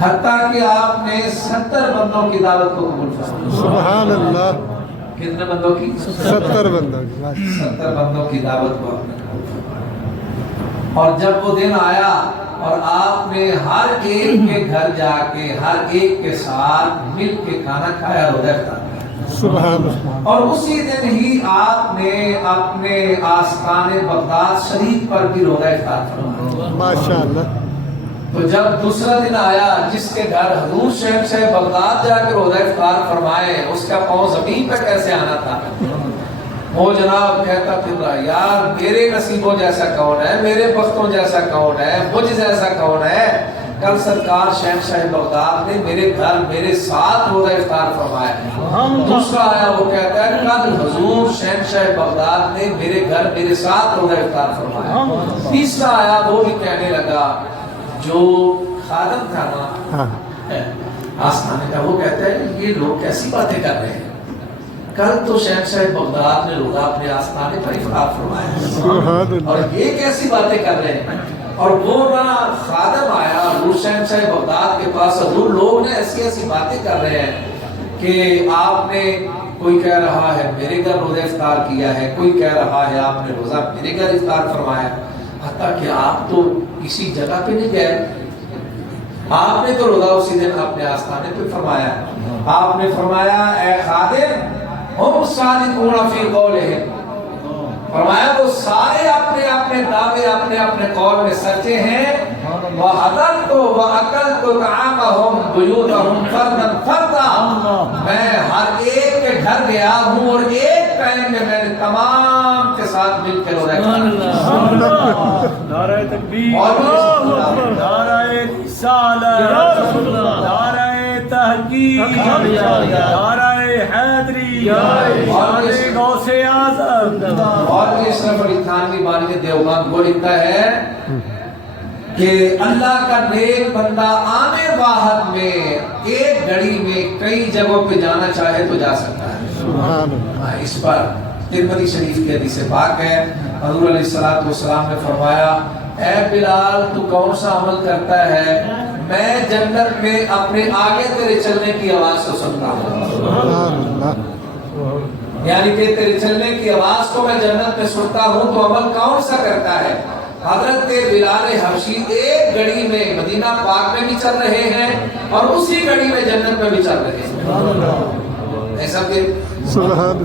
حتیٰ کہ آپ نے 70 بندوں کی دعوت کو قبول فرمایا۔ سبحان اللہ، کتنے بندوں کی؟ 70 بندوں کی 70 بندوں کی دعوت کو آپ نے قبول فرمایا۔ اور جب وہ دن آیا اور آپ نے ہر ایک کے گھر جا کے ہر ایک کے ساتھ مل کے کھانا کھایا، روزہ افطار کیا، سبحان اللہ، اور اسی دن ہی آپ نے اپنے آستان بغداد شریف پر بھی روزہ افطار فرمایا۔ ماشاء اللہ، تو جب دوسرا دن آیا، جس کے گھر حضور شہنشاہ بغداد جا کے روزہ افطار فرمائے، اس کا پاؤں زمین پہ کیسے آنا تھا؟ وہ جناب کہتا پھر رہا، یار میرے نصیبوں جیسا کون ہے، میرے بختوں جیسا کون ہے، مجھ جیسا کون ہے؟ کل سرکار شہنشاہ بغداد نے میرے گھر میرے ساتھ روزہ افطار فرمایا۔ دوسرا آیا، وہ کہتا ہے کل حضور شہنشاہ بغداد نے میرے گھر میرے ساتھ روزہ افطار فرمایا۔ تیسرا آیا، وہ بھی کہنے لگا، جو خادم تھا نا آستانے کا، وہ کہتا ہے یہ لوگ کیسی باتیں کر رہے ہیں، کل تو شہنشاہ بغداد نے روزہ اپنے آستانے پر افطار فرمایا اور یہ کیسی باتیں کر رہے ہیں۔ اور وہ نا خادم آیا حضور شہنشاہ بغداد کے پاس، حضور لوگ نے ایسی ایسی باتیں کر رہے ہیں کہ آپ نے، کوئی کہہ رہا ہے میرے گھر روزہ افطار کیا ہے، کوئی کہہ رہا ہے آپ نے روزہ میرے گھر افطار فرمایا، حتیٰ کہ آپ تو کسی جگہ پہ نہیں گئے، آپ نے تو روزہ اسی دن اپنے آستانے پہ فرمایا۔ آپ نے فرمایا اے خادم ہم صادقون فی قولہم، فرمایا وہ سارے اپنے اپنے دعوے اپنے اپنے قول میں سچے ہیں۔ وَحَضَرْتُ وَأَكَلْتُ طَعَامَهُمْ بُيُوتَهُمْ فَرْدًا فَرْدًا، میں ہر ایک کے گھر گیا ہوں اور ایک ٹائم میں میں نے تمام کے ساتھ مل کے روزہ کیا۔ نعرہ تکبیر، نعرہ رسالت، نعرہ تحقیق، نعرہ حیدری، نعرہ غوث اعظم۔ اور اشرف علی تھانوی بانی دیوبند وہ لکھتا ہے کہ اللہ کا نیک بندہ آنے واحد میں ایک گھڑی میں کئی جگہوں پہ جانا چاہے تو جا سکتا ہے۔ سبحان اللہ، اس پر ترمذی شریف کے حدیث پاک ہے، حضور علیہ الصلوۃ والسلام نے فرمایا اے بلال تو کون سا عمل کرتا ہے، میں جنت میں اپنے آگے تیرے چلنے کی آواز کو سنتا ہوں۔ سبحان اللہ، یعنی کہ تیرے چلنے کی آواز کو میں جنت میں سنتا ہوں، تو عمل کون سا کرتا ہے؟ حضرت بلال حبشی ایک گھڑی میں مدینہ پاک میں بھی چل رہے ہیں اور اسی گھڑی میں جنت میں بھی چل رہے ہیں۔ ایسا کہ سبحان